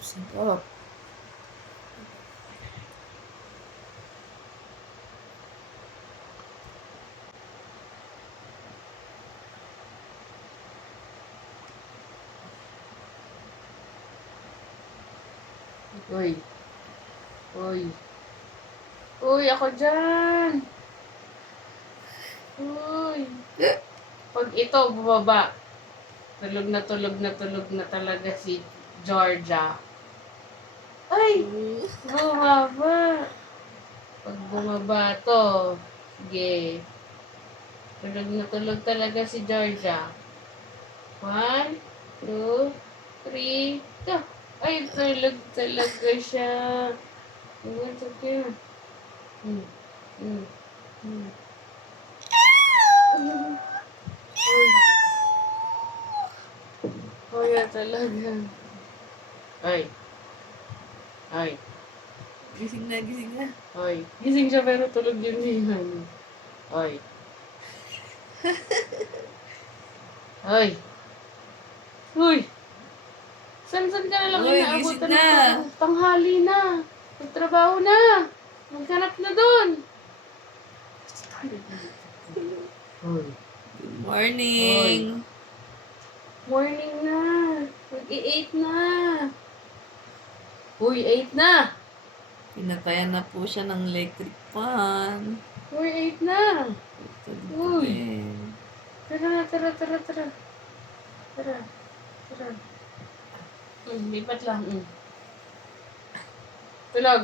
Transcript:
Sarap. Uy. Uy. Uy, ako dyan. Uy. Pag ito bumaba, tulog na talaga si Georgia. Ay! Bumaba. Pag bumaba to, sige. Tulog talaga si Georgia. 1, 2, 3, go! Ay, tulog talaga siya. Sige. Hmm. Hmm. Hmm. Uy. Kaya talaga. Ay. Ay. Gising na, gising na. Ay. Gising siya pero tulog yun niyan. Ay. Ay. Uy. San ka na lang Uy, gising inaabutan na. ng tulog? Tanghali na. Magtrabaho na. Maghanap na doon. Uy. Good morning. Morning na. Mag-i-8 na. Uy, 8 na. Pinatayan na po siya ng electric fan. Uy, 8 na. Uy. Uy. Tara na, tara. Tara. Lipat lang. Tulog.